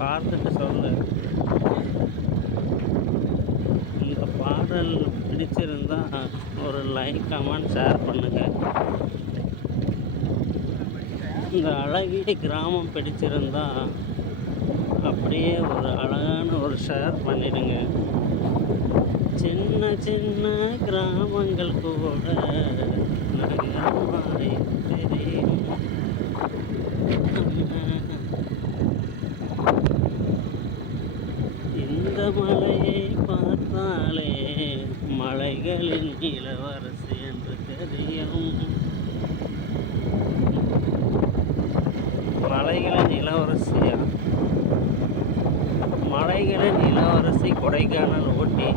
பார்த்துட்டு சொல்லு இந்த பாடல் பிடிச்சிருந்தா ஒரு லைக் கமெண்ட் ஷேர் பண்ணுங்க. இந்த அழகிய கிராமம் பிடிச்சிருந்தா அப்படியே ஒரு அழகான ஒரு ஷேர் பண்ணிடுங்க. சின்ன சின்ன கிராமங்கள் கூட நகரமாய் தெரியும். மலைகளின் இளவரசி என்று தெரியும். மலைகளின் இளவரசியா மலைகளின் இளவரசி கொடைக்கானல் ஊட்டி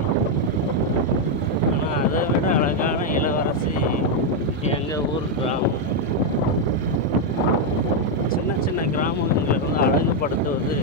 ஆனால் அதை விட அழகான இளவரசி எங்கள் ஊர் கிராமம். சின்ன சின்ன கிராமங்களை வந்து அழகுபடுத்துவது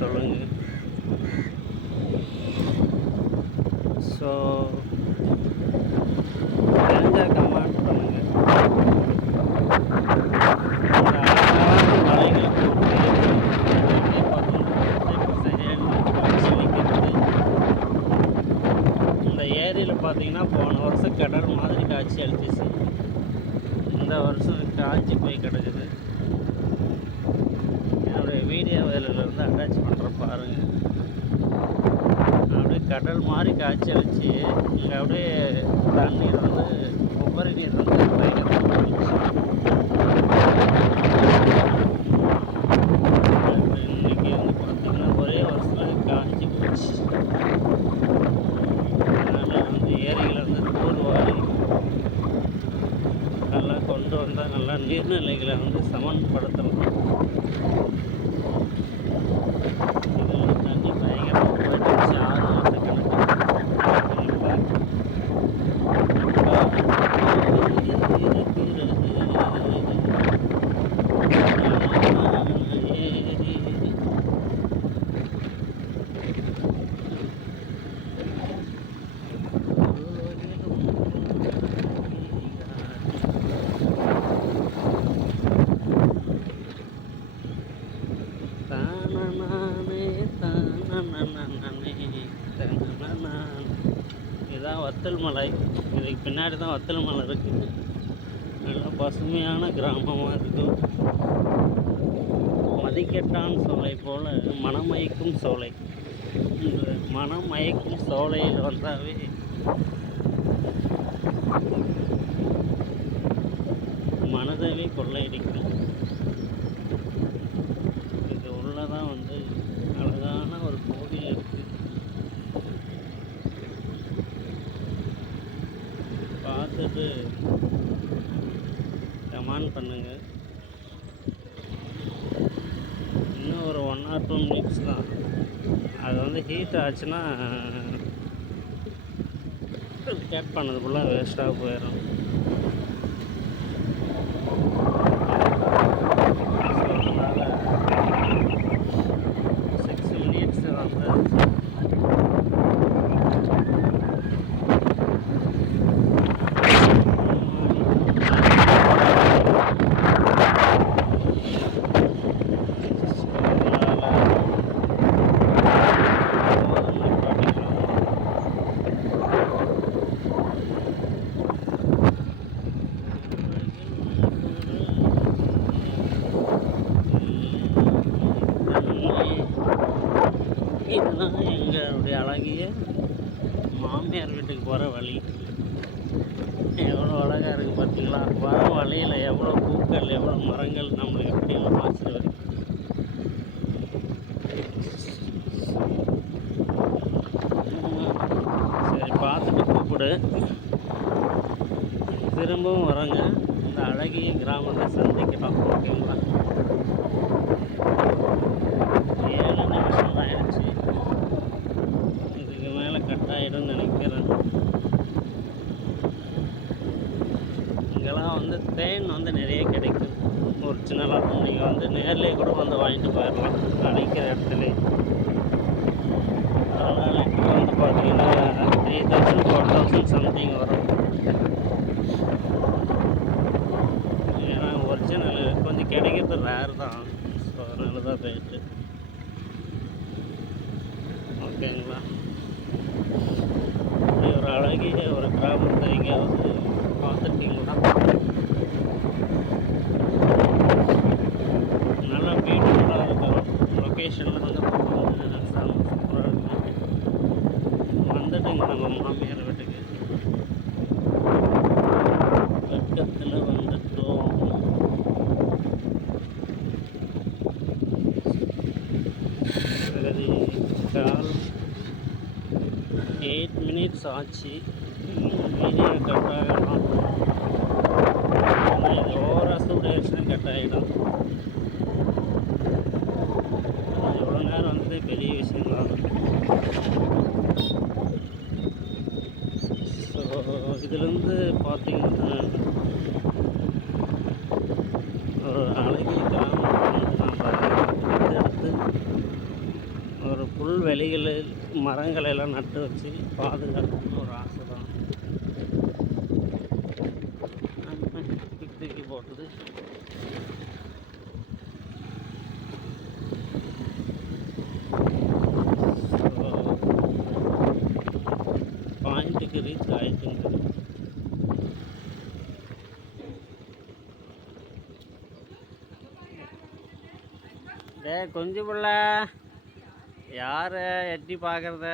சொல்லுங்கள் ஸோ தெரிஞ்சா கமெண்ட் பண்ணுங்க. இந்த அழகான மலைகள் அப்படியே பார்த்தோம்னா சரியான காட்சியளிக்கிறது இந்த ஏரியில் பார்த்தீங்கன்னா போன வருஷம் கடல் மாதிரி காட்சி அளிச்சிச்சு. இந்த வருஷம் காய்ச்சி போய் கிடக்குது. இருந்து அட்டாச் பண்ணுற பாருங்க. அப்படியே கடல் மாதிரி காய்ச்சி வச்சு இங்கே அப்படியே தண்ணீர் வந்து உபரி நீர் வந்து பயங்கரமாக இருந்துச்சு. இப்ப இன்னைக்கு வந்து பார்த்தீங்கன்னா ஒரே வருஷத்தில் காய்ச்சி போச்சு அதனால் வந்து ஏரியில் வந்து தூர்வாரி நல்லா கொண்டு வந்தால் நல்லா நீர்நிலைகளை வந்து சமன்படுத்தலாம் இதில் தண்ணி பயங்கரமாக போயிடுச்சு ஆறு மாதக்கணக்கு தானனானே, தானனனனனே, தனனனான். இதுதான் வத்தல் மலை. இதுக்கு பின்னாடி தான் வத்தல் மலை இருக்குது நல்லா பசுமையான கிராமமாக இருக்கும் மதிக்கட்டான் சோலை போல் மனமயக்கும் சோலை. இந்த மனமயக்கும் சோலையில் வந்தாவே மனதவே கொள்ளையடிக்கும் இது உள்ளதான் வந்து அழகான ஒரு கோவில் இருக்கு பார்த்துட்டு கமெண்ட் பண்ணுங்க. இன்னும் ஒரு ஒன் ஆர் டூ மினிட்ஸ் தான். அது வந்து ஹீட் ஆச்சுன்னா கேட் பண்ணது ஃபுல்லாக வேஸ்ட்டாக போயிடும் சிக்ஸ் மினிட்ஸ் வந்து அழகிய மாமியார் வீட்டுக்கு போகிற வழி. எவ்வளோ அழகாக இருக்குது பார்த்தீங்களா வர வழியில் எவ்வளோ பூக்கள் எவ்வளோ மரங்கள் நம்மளுக்கு எப்படியெல்லாம் ஆசீர்வதிக்கும் சரி பார்த்துட்டு கூப்பிடு. திரும்பவும் வரோங்க இந்த அழகிய கிராமத்தை சந்திக்கலாம் ஓகேங்களா ஏழு நிமிஷம் ஆயிடுச்சு இதுக்கு மேலே கட் ஆகிடும்னு நினைக்கிறேன். இங்கெல்லாம் வந்து தேன் வந்து நிறைய கிடைக்கும். ஒரிஜினலாக நீங்கள் வந்து நேர்லேயே கூட வந்து வாங்கிட்டு போயிடலாம் கிடைக்கிற இடத்துல. அதனால் இப்போ வந்து பார்த்தீங்கன்னா three thousand four thousand something வரும். ஏன்னா ஒரிஜினல் கொஞ்சம் கிடைக்கிறது ரேர் தான். ஸோ அதனால தான் ரேட்டு ஓகேங்களா இப்படி ஒரு அழகிய ஒரு கிராமத்தை எங்கேயாவது பார்த்துருக்கீங்களா நல்லா பியூட்டிஃபுல்லாக இருக்கும் லொக்கேஷனில் வந்து சூப்பராக இருக்கு வந்துட்டுங்க நம்ம மாமியார் வீட்டுக்கு பக்கத்தில் வந்துட்டோம் சரி கால் எயிட் மினிட்ஸ் ஆச்சு வீடியோ கட் ஆகலாம் ஆனால் இது ஓவராக சூடாயிடுச்சுன்னா கட் ஆகிடும் எவ்வளோ நேரம் வந்து பெரிய விஷயம் தான் ஸோ இதுலேருந்து பார்த்தீங்கன்னா ஒரு அழகிய கிராமத்தை வந்து நாம் எடுத்து ஒரு புல்வெளிகளில் மரங்களை எல்லாம் நட்டு வச்சு பாதுகாக்கணும்னு ஒரு ஆசை தான். தூக்கி போட்டது. பாயிண்ட்டுக்கு ரீச் ஆயிடுச்சுங்க டே கொஞ்சம் பிள்ளை. யார் எட்டி பார்க்குறத